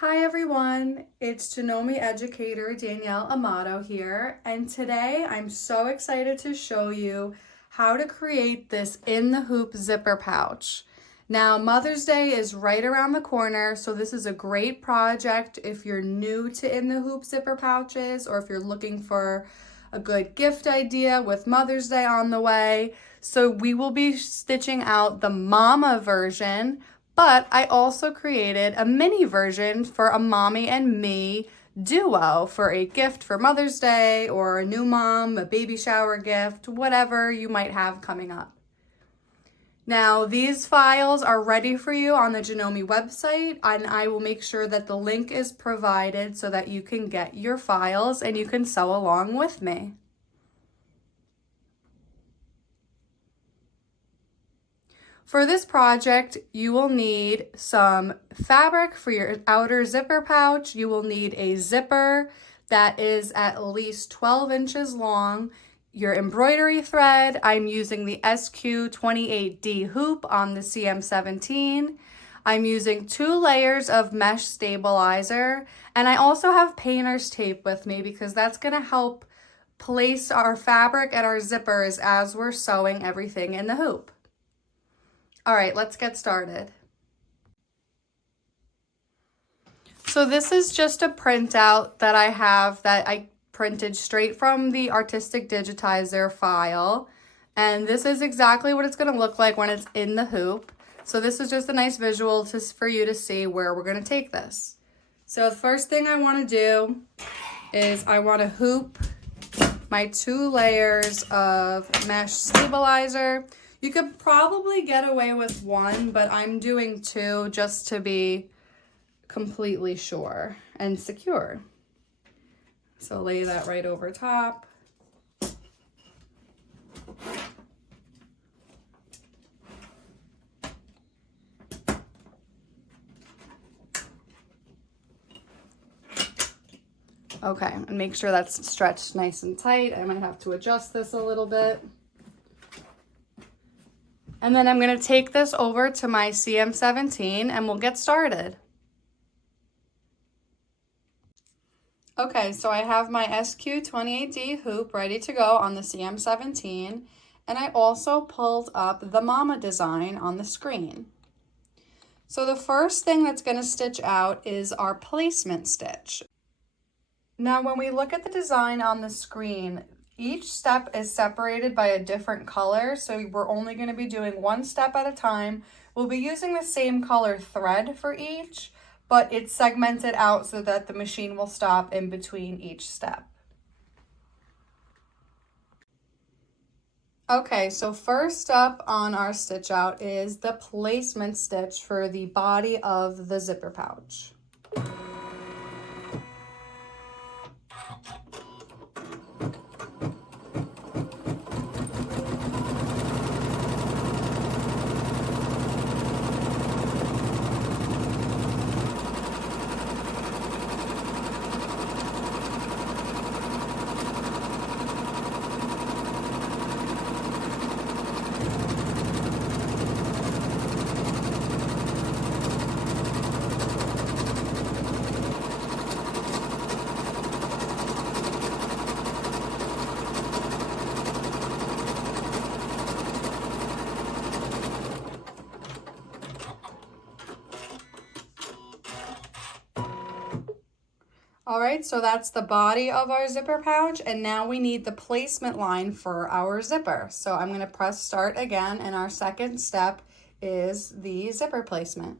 Hi everyone, it's Janome Educator Danielle Amato here, and today I'm so excited to show you how to create this in the hoop zipper pouch. Now Mother's Day is right around the corner, so this is a great project if you're new to in the hoop zipper pouches or if you're looking for a good gift idea with Mother's Day on the way. So we will be stitching out the mama version, but I also created a mini version for a mommy and me duo for a gift for Mother's Day or a new mom, a baby shower gift, whatever you might have coming up. Now, these files are ready for you on the Janome website, and I will make sure that the link is provided so that you can get your files and you can sew along with me. For this project, you will need some fabric for your outer zipper pouch. You will need a zipper that is at least 12 inches long. Your embroidery thread, I'm using the SQ28D hoop on the CM17. I'm using 2 layers of mesh stabilizer, and I also have painter's tape with me because that's gonna help place our fabric and our zippers as we're sewing everything in the hoop. All right, let's get started. So this is just a printout that I have that I printed straight from the Artistic Digitizer file. And this is exactly what it's gonna look like when it's in the hoop. So this is just a nice visual for you to see where we're gonna take this. So the first thing I wanna do is I wanna hoop my 2 layers of mesh stabilizer. You could probably get away with 1, but I'm doing 2 just to be completely sure and secure. So lay that right over top. Okay, and make sure that's stretched nice and tight. I might have to adjust this a little bit. And then I'm gonna take this over to my CM17 and we'll get started. Okay, so I have my SQ28D hoop ready to go on the CM17, and I also pulled up the mama design on the screen. So the first thing that's gonna stitch out is our placement stitch. Now when we look at the design on the screen, each step is separated by a different color, so we're only going to be doing 1 step at a time. We'll be using the same color thread for each, but it's segmented out so that the machine will stop in between each step. Okay, so first up on our stitch out is the placement stitch for the body of the zipper pouch. All right, so that's the body of our zipper pouch, and now we need the placement line for our zipper. So I'm gonna press start again, and our second step is the zipper placement.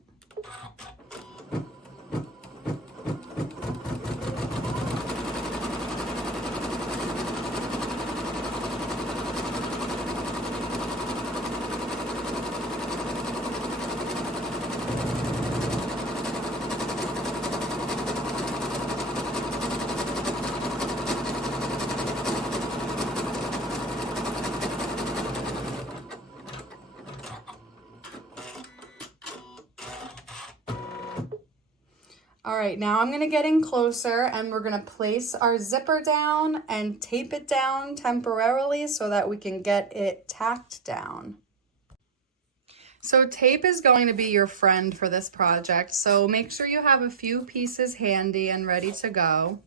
All right, now I'm gonna get in closer and we're gonna place our zipper down and tape it down temporarily so that we can get it tacked down. So tape is going to be your friend for this project, so make sure you have a few pieces handy and ready to go.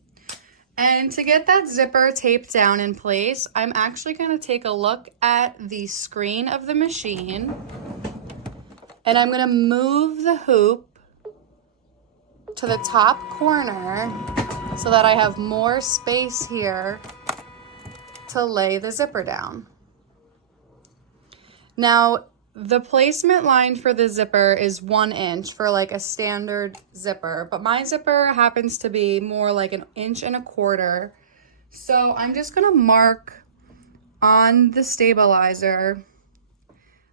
And to get that zipper taped down in place, I'm actually going to take a look at the screen of the machine, and I'm going to move the hoop to the top corner so that I have more space here to lay the zipper down. Now, the placement line for the zipper is 1 inch for like a standard zipper, but my zipper happens to be more like 1.25 inches. So I'm just gonna mark on the stabilizer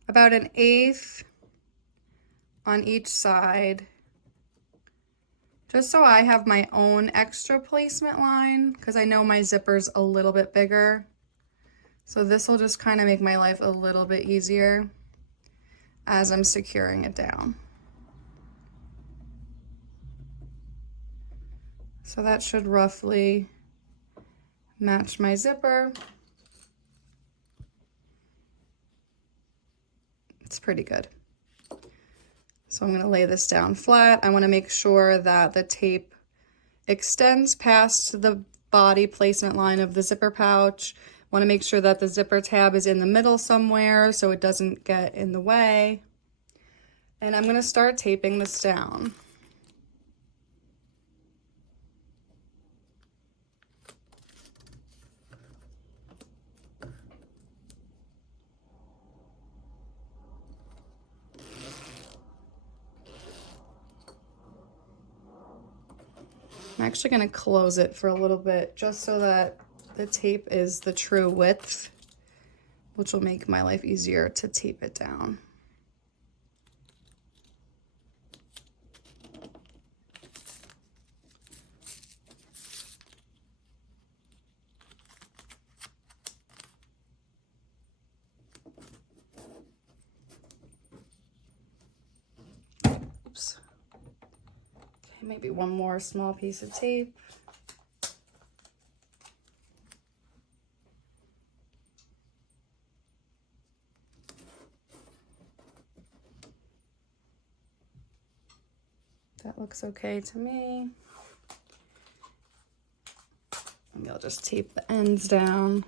about 1/8 on each side, just so I have my own extra placement line, because I know my zipper's a little bit bigger. So this will just kind of make my life a little bit easier as I'm securing it down. So that should roughly match my zipper. It's pretty good. So I'm going to lay this down flat. I want to make sure that the tape extends past the body placement line of the zipper pouch. Want to make sure that the zipper tab is in the middle somewhere so it doesn't get in the way. And I'm going to start taping this down. I'm actually going to close it for a little bit just so that the tape is the true width, which will make my life easier to tape it down. Oops. Okay, maybe one more small piece of tape. That looks okay to me. Maybe I'll just tape the ends down.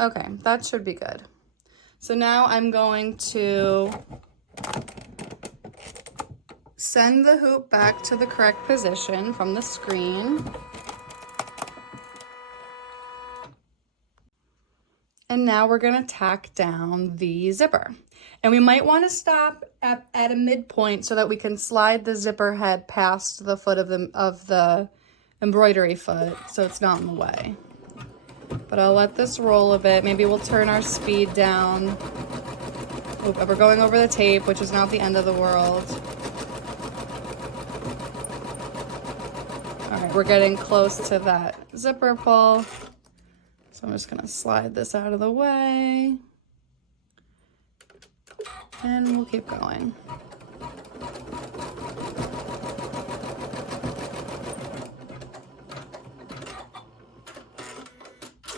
Okay, that should be good. So now I'm going to send the hoop back to the correct position from the screen. And now we're going to tack down the zipper. And we might want to stop at a midpoint so that we can slide the zipper head past the foot of the embroidery foot so it's not in the way. But I'll let this roll a bit. Maybe we'll turn our speed down. Oop, we're going over the tape, which is not the end of the world. All right, we're getting close to that zipper pull. So I'm just gonna slide this out of the way. And we'll keep going.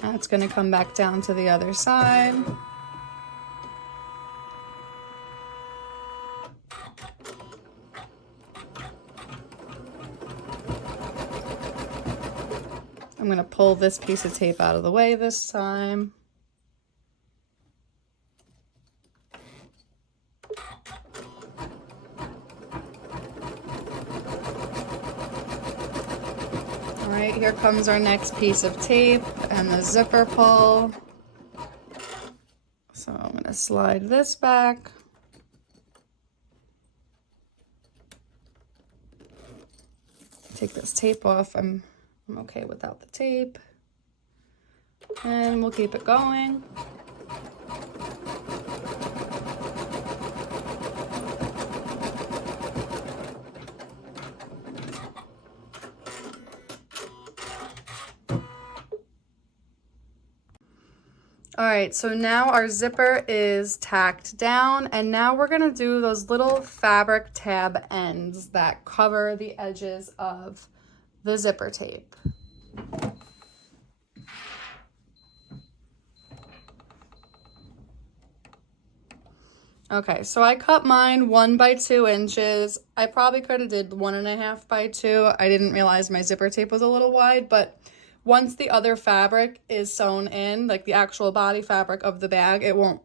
That's going to come back down to the other side. I'm going to pull this piece of tape out of the way this time. All right, here comes our next piece of tape and the zipper pull. So I'm going to slide this back. Take this tape off. I'm okay without the tape. And we'll keep it going. All right, so now our zipper is tacked down, and now we're gonna do those little fabric tab ends that cover the edges of the zipper tape. Okay, so I cut mine 1 by 2 inches. I probably could have did 1.5 by 2. I didn't realize my zipper tape was a little wide, but once the other fabric is sewn in, like the actual body fabric of the bag, it won't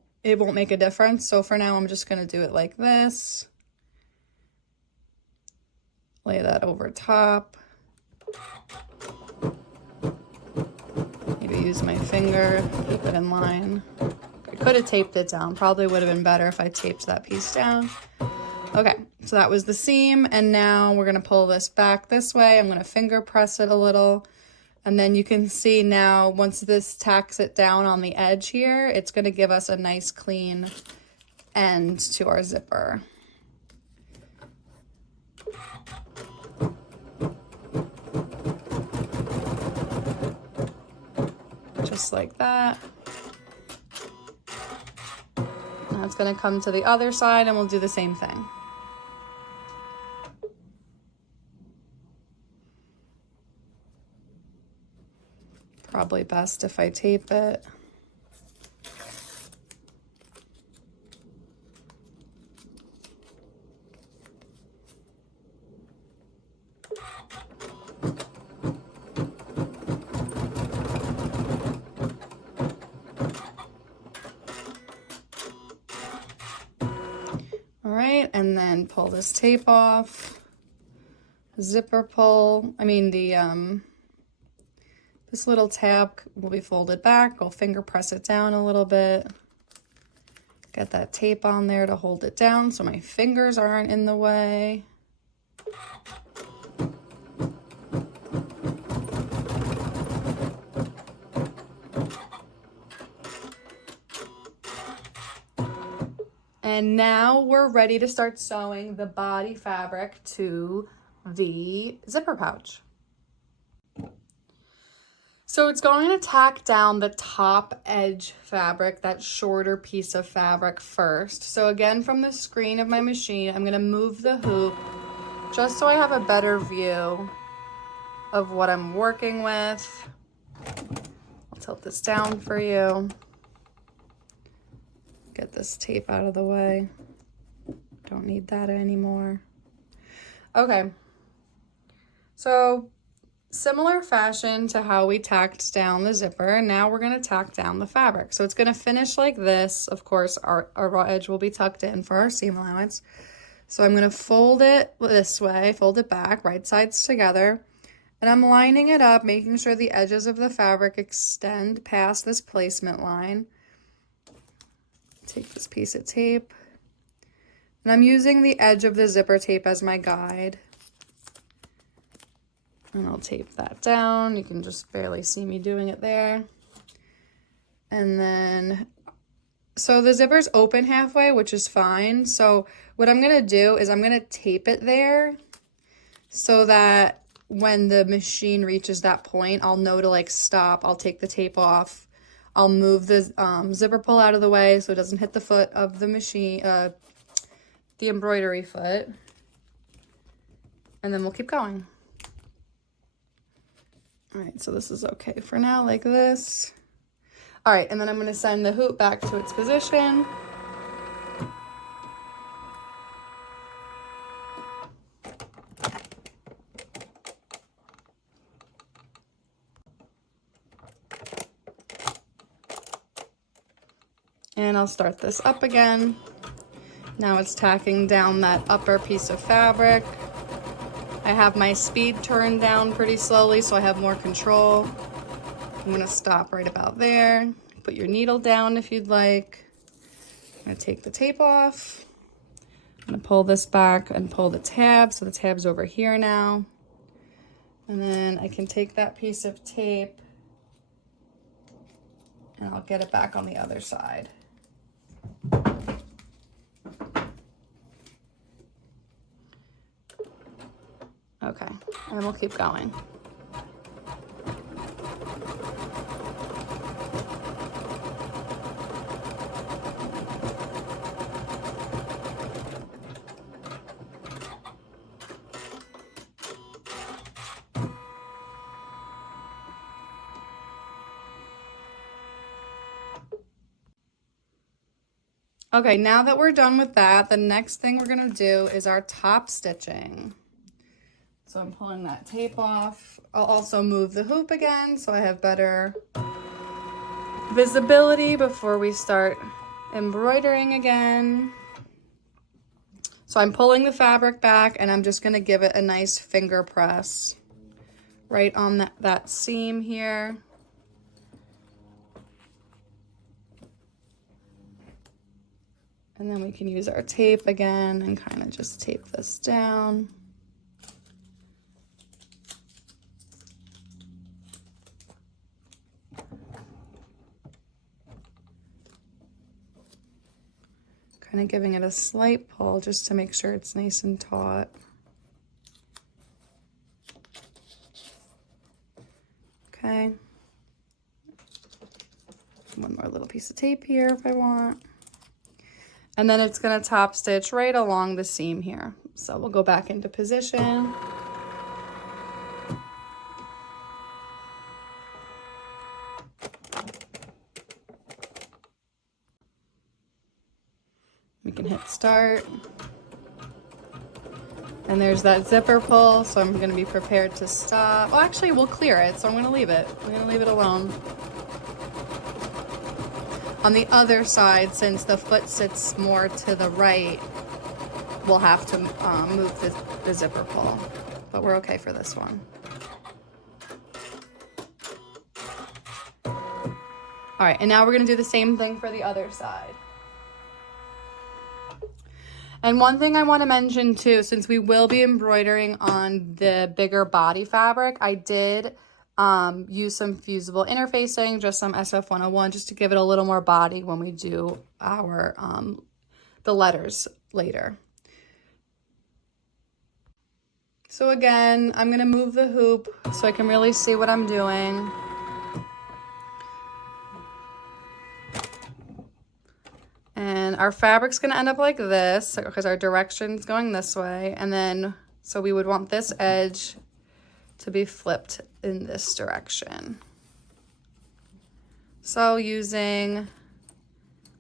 make a difference. So for now, I'm just gonna do it like this. Lay that over top. Maybe use my finger, keep it in line. I could have taped it down. Probably would have been better if I taped that piece down. Okay, so that was the seam, and now we're gonna pull this back this way. I'm gonna finger press it a little, and then you can see now, once this tacks it down on the edge here, it's gonna give us a nice clean end to our zipper. Just like that. Now it's gonna come to the other side and we'll do the same thing. Probably best if I tape it. All right, and then pull this tape off. Zipper pull, this little tab will be folded back. I'll finger press it down a little bit. Get that tape on there to hold it down so my fingers aren't in the way. And now we're ready to start sewing the body fabric to the zipper pouch. So it's going to tack down the top edge fabric, that shorter piece of fabric first. So again, from the screen of my machine, I'm going to move the hoop just so I have a better view of what I'm working with. I'll tilt this down for you. Get this tape out of the way. Don't need that anymore. Okay. So similar fashion to how we tacked down the zipper, now we're going to tack down the fabric. So it's going to finish like this. Of course, our raw edge will be tucked in for our seam allowance. So I'm going to fold it this way, fold it back, right sides together. And I'm lining it up, making sure the edges of the fabric extend past this placement line. Take this piece of tape. And I'm using the edge of the zipper tape as my guide. And I'll tape that down. You can just barely see me doing it there. And then, so the zipper's open halfway, which is fine. So what I'm gonna do is I'm gonna tape it there so that when the machine reaches that point, I'll know to like stop. I'll take the tape off. I'll move the zipper pull out of the way so it doesn't hit the foot of the machine, the embroidery foot. And then we'll keep going. All right, so this is okay for now, like this. All right, and then I'm gonna send the hoop back to its position. And I'll start this up again. Now it's tacking down that upper piece of fabric. I have my speed turned down pretty slowly so I have more control. I'm gonna stop right about there. Put your needle down if you'd like. I'm gonna take the tape off. I'm gonna pull this back and pull the tab. So the tab's over here now. And then I can take that piece of tape and I'll get it back on the other side. Okay, and we'll keep going. Okay, now that we're done with that, the next thing we're gonna do is our top stitching. So I'm pulling that tape off. I'll also move the hoop again so I have better visibility before we start embroidering again. So I'm pulling the fabric back and I'm just gonna give it a nice finger press right on that seam here. And then we can use our tape again and kind of just tape this down. Kind of giving it a slight pull just to make sure it's nice and taut. Okay. One more little piece of tape here if I want. And then it's gonna top stitch right along the seam here. So we'll go back into position. We can hit start. And there's that zipper pull, so I'm gonna be prepared to stop. Well, actually we'll clear it, so I'm gonna leave it. I'm gonna leave it alone. On the other side, since the foot sits more to the right, we'll have to move the zipper pull, but we're okay for this one. All right, and now we're gonna do the same thing for the other side. And one thing I want to mention too, since we will be embroidering on the bigger body fabric, I did use some fusible interfacing, just some SF101, just to give it a little more body when we do our the letters later. So again, I'm gonna move the hoop so I can really see what I'm doing. And our fabric's gonna end up like this because our direction's going this way. And then, so we would want this edge to be flipped in this direction. So using,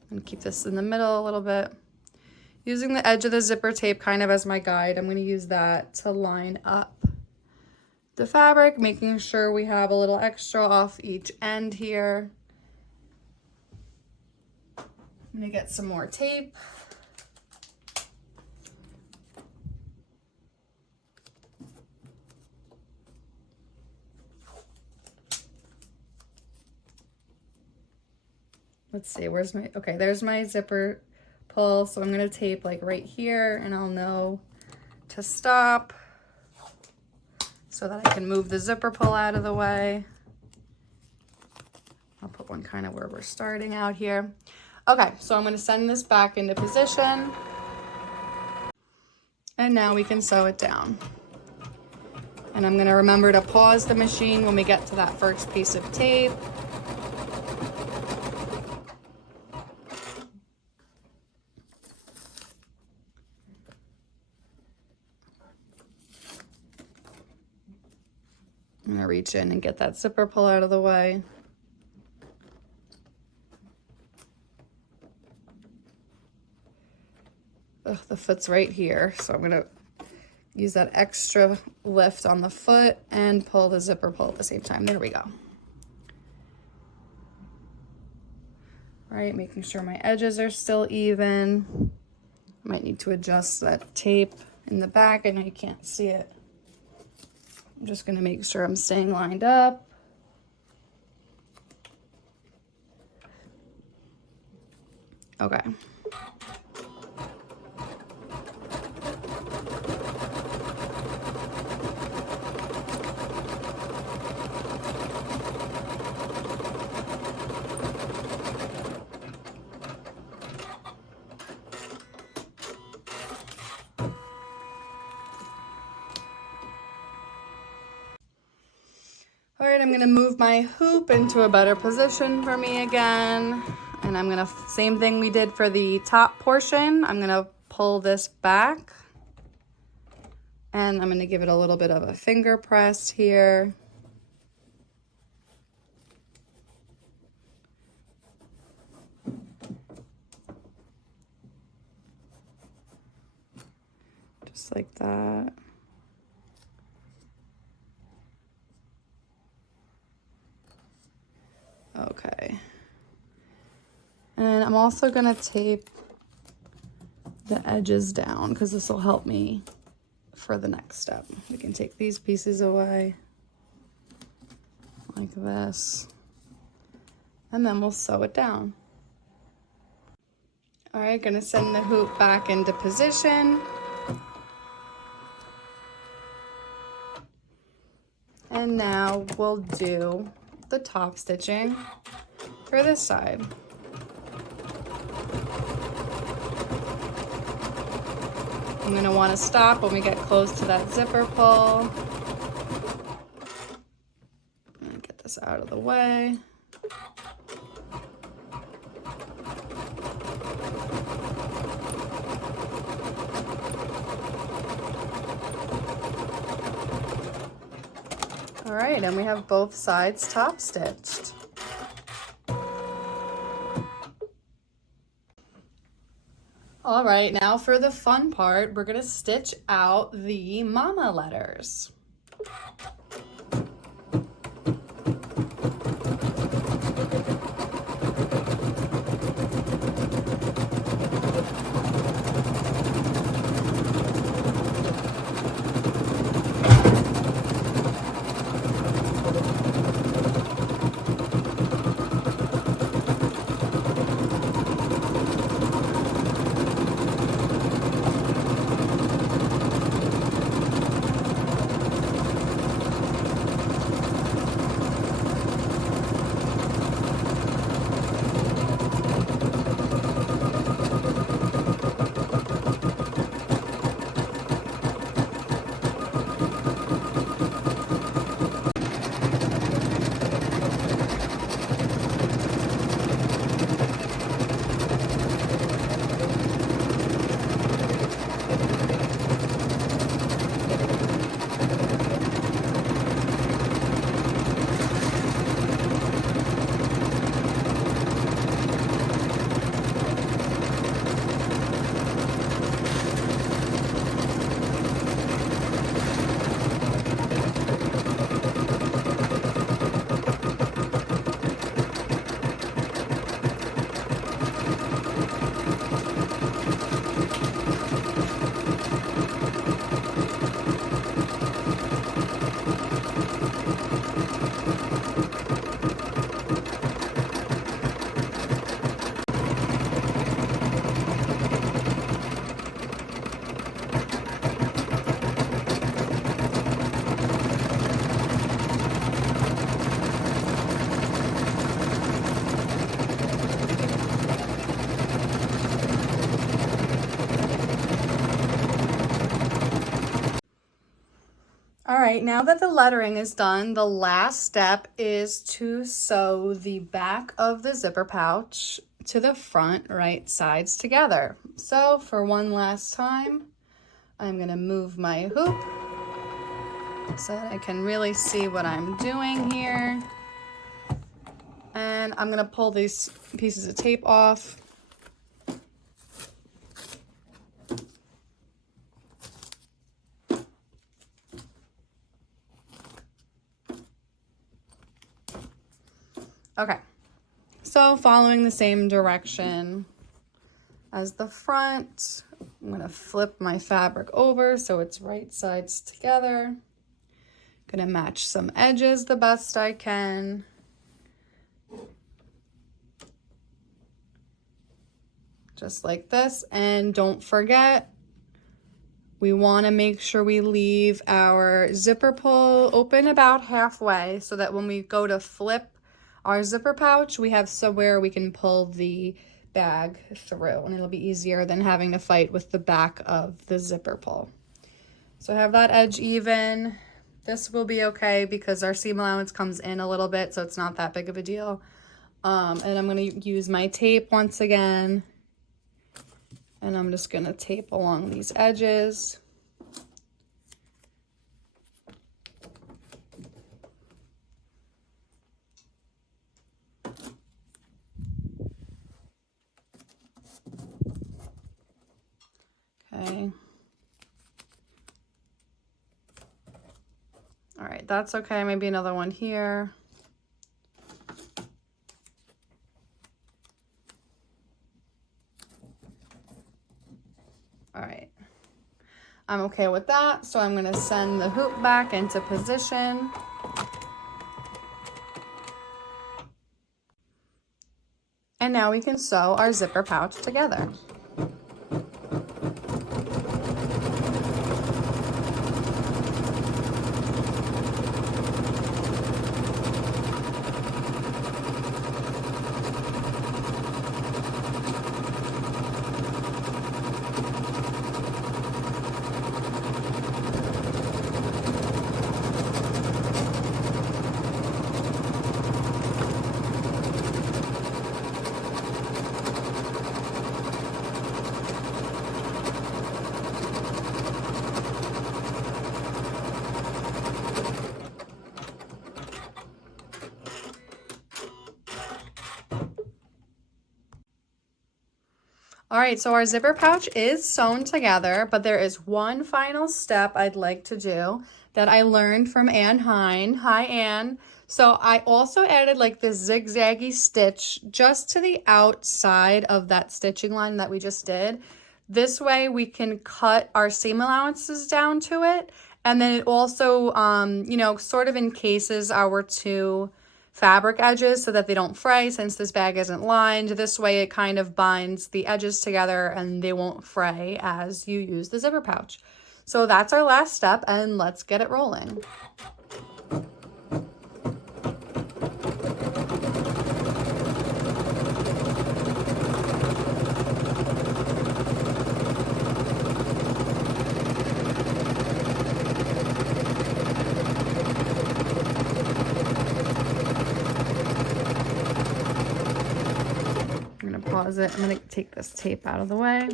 and keep this in the middle a little bit, using the edge of the zipper tape kind of as my guide, I'm gonna use that to line up the fabric, making sure we have a little extra off each end here. I'm gonna get some more tape. Let's see, where's my, okay, there's my zipper pull. So I'm gonna tape like right here and I'll know to stop so that I can move the zipper pull out of the way. I'll put one kind of where we're starting out here. Okay, so I'm gonna send this back into position. And now we can sew it down. And I'm gonna remember to pause the machine when we get to that first piece of tape. I'm gonna reach in and get that zipper pull out of the way. Ugh, the foot's right here, so I'm gonna use that extra lift on the foot and pull the zipper pull at the same time. There we go. All right, making sure my edges are still even. Might need to adjust that tape in the back. I know you can't see it. I'm just gonna make sure I'm staying lined up. Okay. All right, I'm gonna move my hoop into a better position for me again. And I'm gonna, same thing we did for the top portion, I'm gonna pull this back. And I'm gonna give it a little bit of a finger press here. just like that. Okay. And I'm also gonna tape the edges down because this will help me for the next step. We can take these pieces away like this, and then we'll sew it down. All right, gonna send the hoop back into position. And now we'll do the top stitching for this side. I'm gonna wanna stop when we get close to that zipper pull. And get this out of the way. All right, and we have both sides top stitched. All right, now for the fun part, we're gonna stitch out the mama letters. All right, now that the lettering is done, the last step is to sew the back of the zipper pouch to the front right sides together. So for one last time, I'm gonna move my hoop so that I can really see what I'm doing here. And I'm gonna pull these pieces of tape off. Okay, so following the same direction as the front, I'm gonna flip my fabric over so it's right sides together. Gonna match some edges the best I can. Just like this, and don't forget, we want to make sure we leave our zipper pull open about halfway so that when we go to flip our zipper pouch, we have somewhere we can pull the bag through, and it'll be easier than having to fight with the back of the zipper pull. So I have that edge even. This will be okay because our seam allowance comes in a little bit, so it's not that big of a deal. And I'm going to use my tape once again, and I'm just going to tape along these edges. Okay. All right, that's okay. Maybe another one here. All right, I'm okay with that. So I'm gonna send the hoop back into position. And now we can sew our zipper pouch together. All right, so our zipper pouch is sewn together, but there is one final step I'd like to do that I learned from Ann Hine. Hi, Ann. So I also added like this zigzaggy stitch just to the outside of that stitching line that we just did. This way we can cut our seam allowances down to it. And then it also, you know, sort of encases our two fabric edges so that they don't fray since this bag isn't lined. This way it kind of binds the edges together and they won't fray as you use the zipper pouch. So that's our last step, and let's get it rolling. Pause it. I'm going to take this tape out of the way.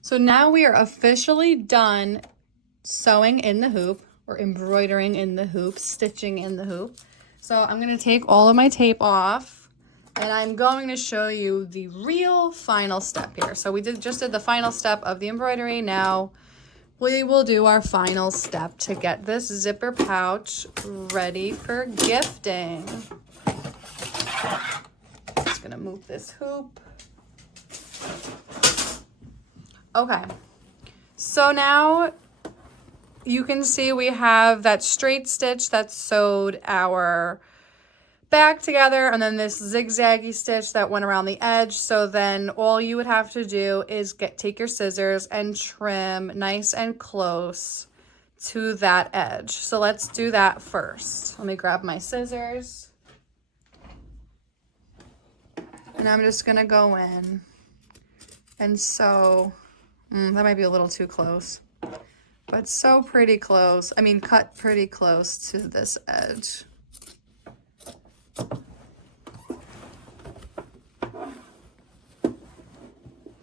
So now we are officially done sewing in the hoop, or embroidering in the hoop, stitching in the hoop. So I'm going to take all of my tape off, and I'm going to show you the real final step here. So we just did the final step of the embroidery. Now we will do our final step to get this zipper pouch ready for gifting. Just going to move this hoop. Okay, so now you can see we have that straight stitch that sewed our bag together, and then this zigzaggy stitch that went around the edge. So then all you would have to do is take your scissors and trim nice and close to that edge. So let's do that first. Let me grab my scissors, and I'm just gonna go in and sew. That might be a little too close, but sew pretty close. I mean, cut pretty close to this edge.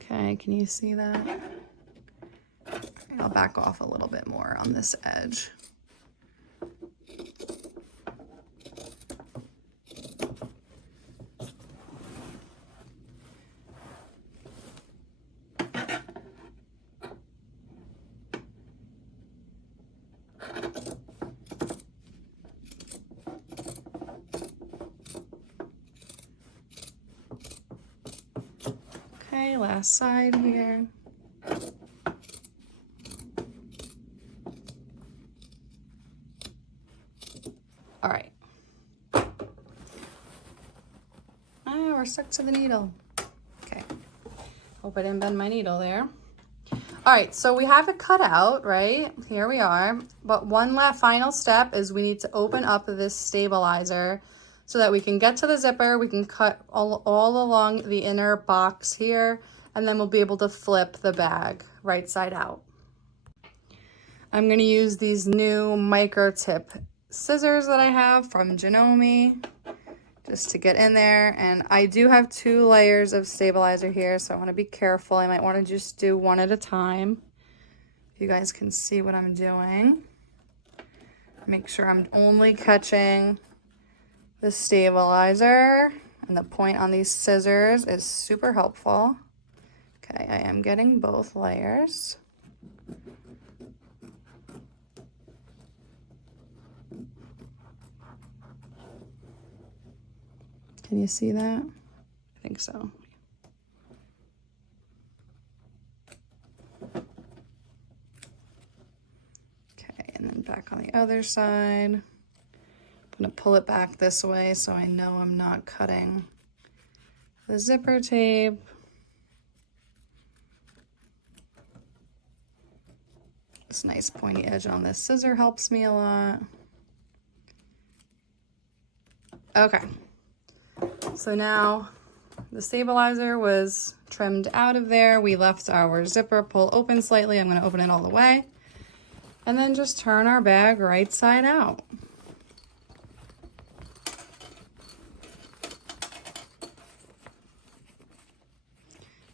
Okay, can you see that? I'll back off a little bit more on this edge. Okay, last side here. All right. Ah, we're stuck to the needle. Okay. Hope I didn't bend my needle there. All right, so we have it cut out, right? Here we are. But one last final step is we need to open up this stabilizer so that we can get to the zipper. We can cut all along the inner box here, and then we'll be able to flip the bag right side out. I'm gonna use these new micro tip scissors that I have from Janome just to get in there. And I do have 2 layers of stabilizer here, so I want to be careful. I might want to just do one at a time. You guys can see what I'm doing. Make sure I'm only catching the stabilizer, and the point on these scissors is super helpful. Okay, I am getting both layers. Can you see that? I think so. Okay, and then back on the other side. I'm gonna pull it back this way so I know I'm not cutting the zipper tape. This nice pointy edge on this scissor helps me a lot. Okay. So now the stabilizer was trimmed out of there. We left our zipper pull open slightly. I'm going to open it all the way. And then just turn our bag right side out.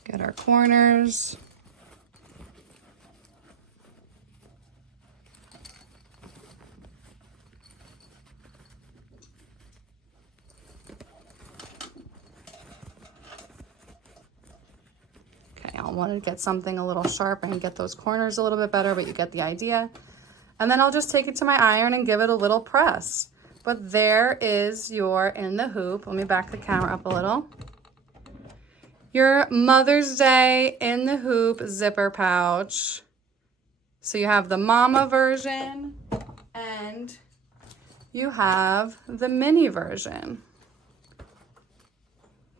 Get our corners. I wanted to get something a little sharp and get those corners a little bit better, but you get the idea. And then I'll just take it to my iron and give it a little press. But there is your in the hoop. Let me back the camera up a little. Your Mother's Day in the hoop zipper pouch. So you have the mama version and you have the mini version.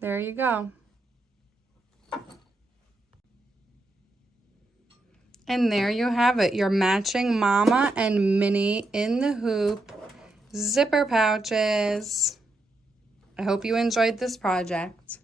There you go. And there you have it, your matching mama and mini in the hoop zipper pouches. I hope you enjoyed this project.